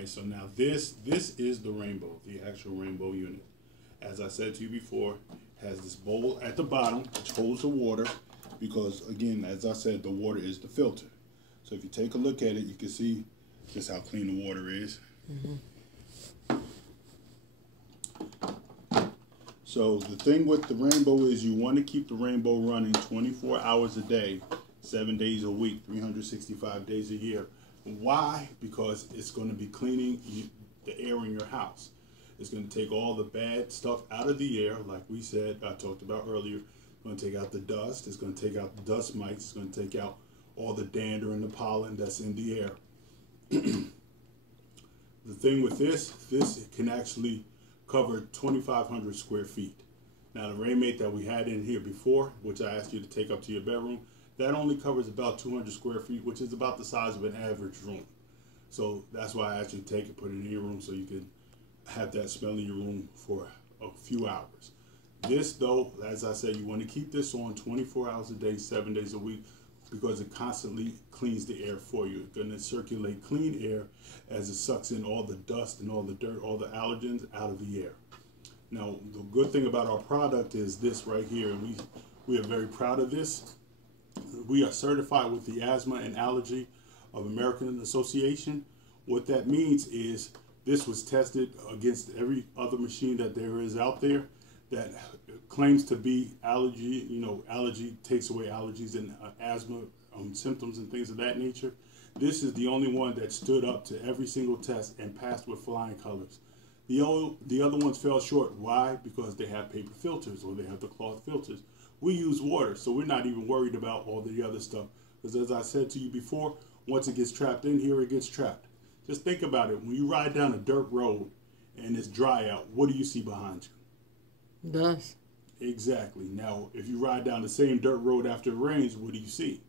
right, so now this is the rainbow, the actual rainbow unit. As I said to you before, has this bowl at the bottom which holds the water, because again, as I said, the water is the filter. So if you take a look at it, you can see just how clean the water is. So the thing with the rainbow is you want to keep the rainbow running 24 hours a day, 7 days a week, 365 days a year. Why? Because it's going to be cleaning the air in your house. It's going to take all the bad stuff out of the air, like we said, I talked about earlier. It's going to take out the dust. It's going to take out the dust mites. It's going to take out all the dander and the pollen that's in the air. The thing with this can actually cover 2,500 square feet. Now the rainmate that we had in here before, which I asked you to take up to your bedroom, that only covers about 200 square feet, which is about the size of an average room. So that's why I asked you to take it, put it in your room so you can have that smell in your room for a few hours. This though, as I said, you want to keep this on 24 hours a day, 7 days a week, because it constantly cleans the air for you. It's going to circulate clean air as it sucks in all the dust and all the dirt, all the allergens out of the air. Now, the good thing about our product is this right here, and we are very proud of this. We are certified with the Asthma and Allergy of American Association. What that means is this was tested against every other machine that there is out there that claims to be allergy, allergy takes away allergies and asthma symptoms and things of that nature. This is the only one that stood up to every single test and passed with flying colors. The other ones fell short. Why? Because they have paper filters or they have the cloth filters. We use water, so we're not even worried about all the other stuff. Because as I said to you before, once it gets trapped in here, it gets trapped. Just think about it. When you ride down a dirt road and it's dry out, what do you see behind you? Dust. Exactly. Now, if you ride down the same dirt road after it rains, what do you see?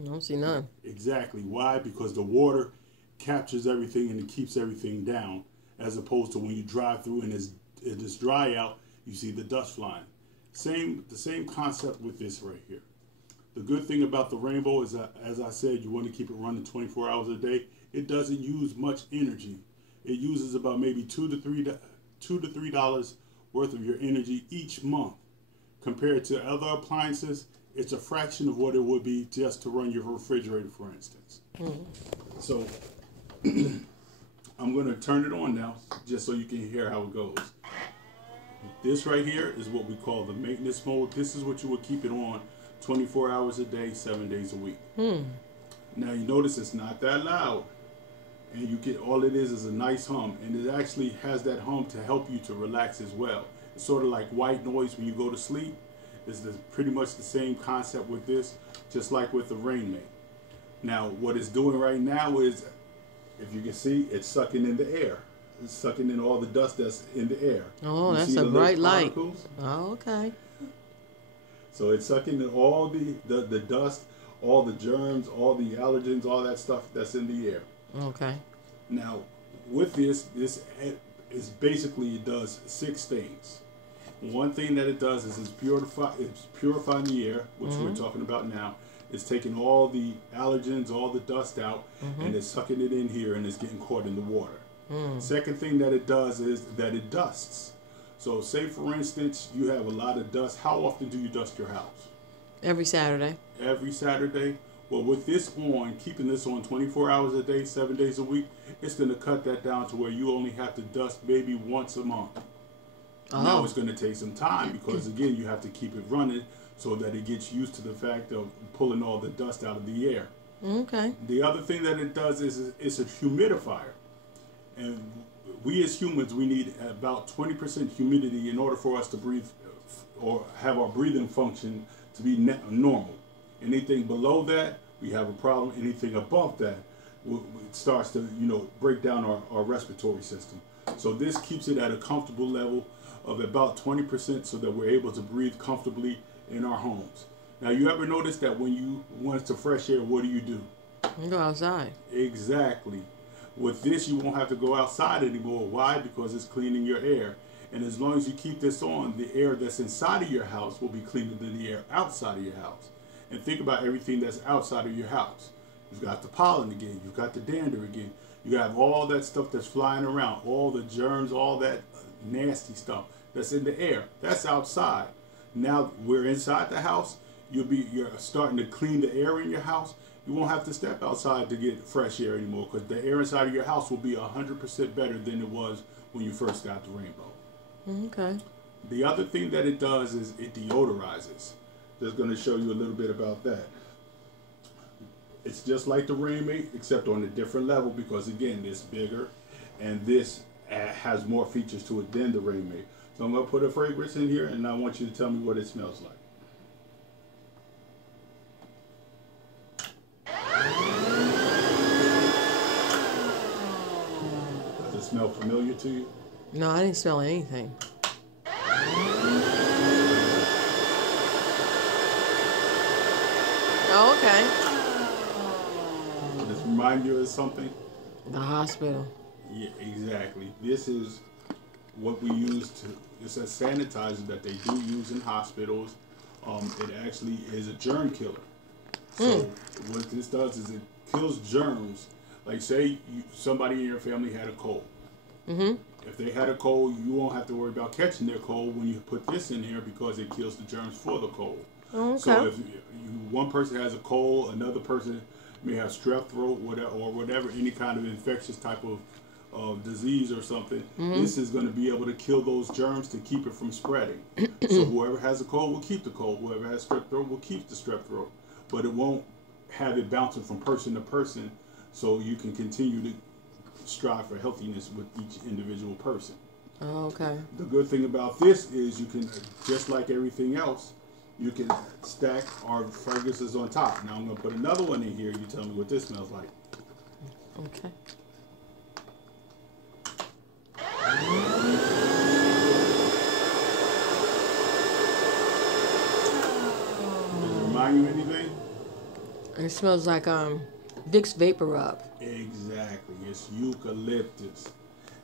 I don't see none. Exactly. Why? Because the water captures everything and it keeps everything down, as opposed to when you drive through and it's dry out, you see the dust flying. The same concept with this right here. The good thing about the rainbow is that, as I said, you want to keep it running 24 hours a day. It doesn't use much energy. It uses about maybe $2 to $3 worth of your energy each month. Compared to other appliances, it's a fraction of what it would be just to run your refrigerator, for instance. So I'm going to turn it on now just so you can hear how it goes. This right here is what we call the maintenance mode. This is what you would keep it on 24 hours a day, 7 days a week. Now you notice it's not that loud. And you get, all it is a nice hum, and it actually has that hum to help you to relax as well. It's sort of like white noise when you go to sleep. It's pretty much the same concept with this, just like with the rainmate. Now, what it's doing right now is, if you can see, it's sucking in the air. It's sucking in all the dust that's in the air. Oh, you that's a bright light. Particles? Oh, okay. So it's sucking in all the dust, all the germs, all the allergens, all that stuff that's in the air. Okay. Now, with this is basically, it does 6 things. One thing that it does is it's purifying the air, which we're talking about now. It's taking all the allergens, all the dust out, and it's sucking it in here, and it's getting caught in the water. Second thing that it does is that it dusts. So say, for instance, you have a lot of dust. How often do you dust your house? Every Saturday. Every Saturday? Well, with this on, keeping this on 24 hours a day, 7 days a week, it's going to cut that down to where you only have to dust maybe once a month. Now it's going to take some time because, again, you have to keep it running so that it gets used to the fact of pulling all the dust out of the air. Okay. The other thing that it does is it's a humidifier. And we as humans, we need about 20% humidity in order for us to breathe or have our breathing function to be normal. Anything below that, we have a problem. Anything above that, it starts to, break down our respiratory system. So this keeps it at a comfortable level of about 20% so that we're able to breathe comfortably in our homes. Now, you ever notice that when you want some fresh air, what do? You go outside. Exactly. With this, you won't have to go outside anymore. Why? Because it's cleaning your air. And as long as you keep this on, the air that's inside of your house will be cleaner than the air outside of your house. And think about everything that's outside of your house. You've got the pollen again. You've got the dander again. You have all that stuff that's flying around, all the germs, all that nasty stuff that's in the air. That's outside. Now we're inside the house. You're starting to clean the air in your house. You won't have to step outside to get fresh air anymore, because the air inside of your house will be 100% better than it was when you first got the Rainbow. Okay. The other thing that it does is it deodorizes. Just going to show you a little bit about that. It's just like the Rainmate, except on a different level, because again, this bigger, and this has more features to it than the Rainmate. So I'm going to put a fragrance in here, and I want you to tell me what it smells like. Does it smell familiar to you? No, I didn't smell anything. Oh, okay. Does this remind you of something? The hospital. Yeah, exactly. This is what we use to, it's a sanitizer that they do use in hospitals. It actually is a germ killer. So what this does is it kills germs. Like say somebody in your family had a cold. If they had a cold, you won't have to worry about catching their cold when you put this in here, because it kills the germs for the cold. Okay. So if one person has a cold, another person may have strep throat, whatever, any kind of infectious type of disease or something, this is going to be able to kill those germs to keep it from spreading. So whoever has a cold will keep the cold. Whoever has strep throat will keep the strep throat. But it won't have it bouncing from person to person, so you can continue to strive for healthiness with each individual person. Oh, okay. The good thing about this is you can, just like everything else, you can stack our fragrances on top. Now I'm going to put another one in here. You tell me what this smells like. Okay. Does it remind you of anything? It smells like Vicks Vapor Rub. Exactly. It's eucalyptus.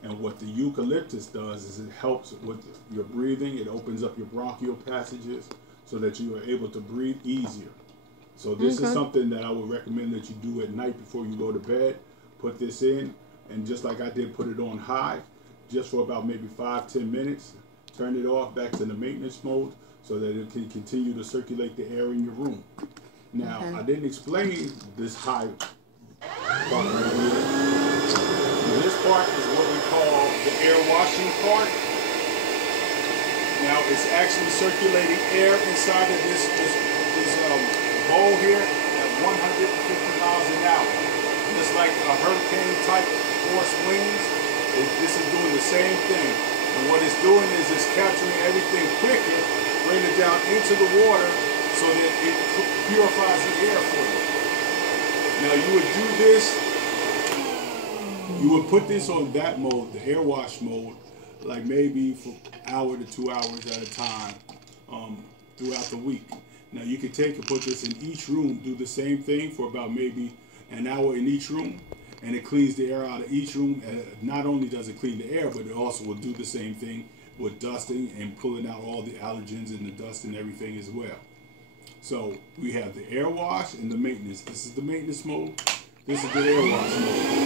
And what the eucalyptus does is it helps with your breathing. It opens up your bronchial passages so that you are able to breathe easier. So this is something that I would recommend that you do at night before you go to bed. Put this in, and just like I did, put it on high, just for about maybe 5-10 minutes. Turn it off back to the maintenance mode so that it can continue to circulate the air in your room. Now, I didn't explain this high part right here. This part is what we call the air washing part. Now it's actually circulating air inside of this bowl here at 150 miles an hour. Just like a hurricane type force winds, this is doing the same thing. And what it's doing is it's capturing everything quicker, bringing it down into the water so that it purifies the air for you. Now you would do this, you would put this on that mode, the air wash mode, like maybe for an hour to 2 hours at a time throughout the week. Now you could take and put this in each room, do the same thing for about maybe an hour in each room, and it cleans the air out of each room. And not only does it clean the air, but it also will do the same thing with dusting and pulling out all the allergens and the dust and everything as well. So we have the air wash and the maintenance. This is the maintenance mode. This is the air wash mode.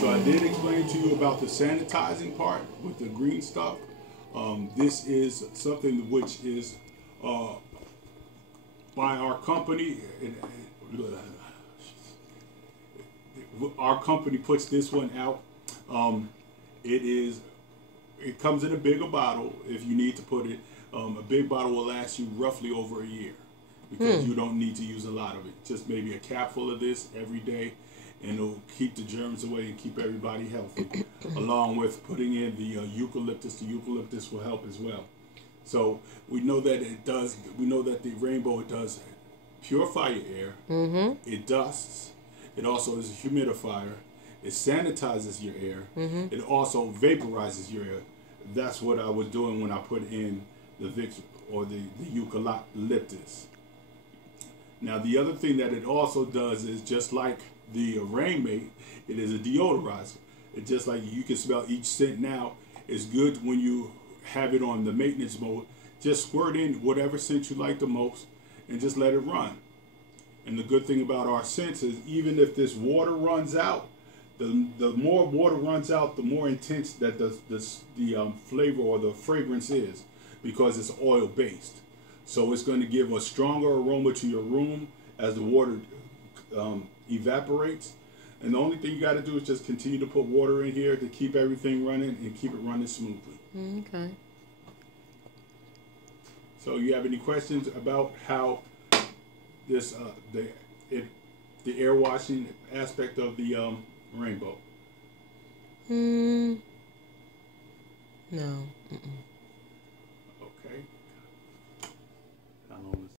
So I did explain to you about the sanitizing part with the green stuff. This is something which is by our company. Our company puts this one out. It comes in a bigger bottle if you need to put it. A big bottle will last you roughly over a year because you don't need to use a lot of it. Just maybe a capful of this every day, and it'll keep the germs away and keep everybody healthy. Along with putting in the eucalyptus. The eucalyptus will help as well. So we know that it does. We know that the Rainbow, it does purify your air. It dusts. It also is a humidifier. It sanitizes your air. It also vaporizes your air. That's what I was doing when I put in the Vicks or the eucalyptus. Now the other thing that it also does is, just like the Rainmate, it is a deodorizer. It's just like you can smell each scent now. It's good when you have it on the maintenance mode. Just squirt in whatever scent you like the most and just let it run. And the good thing about our scents is even if this water runs out, the more water runs out, the more intense that the flavor or the fragrance is, because it's oil based. So it's going to give a stronger aroma to your room as the water evaporates. And the only thing you got to do is just continue to put water in here to keep everything running and keep it running smoothly. Okay. So you have any questions about how this the air washing aspect of the rainbow? No. Mm-mm.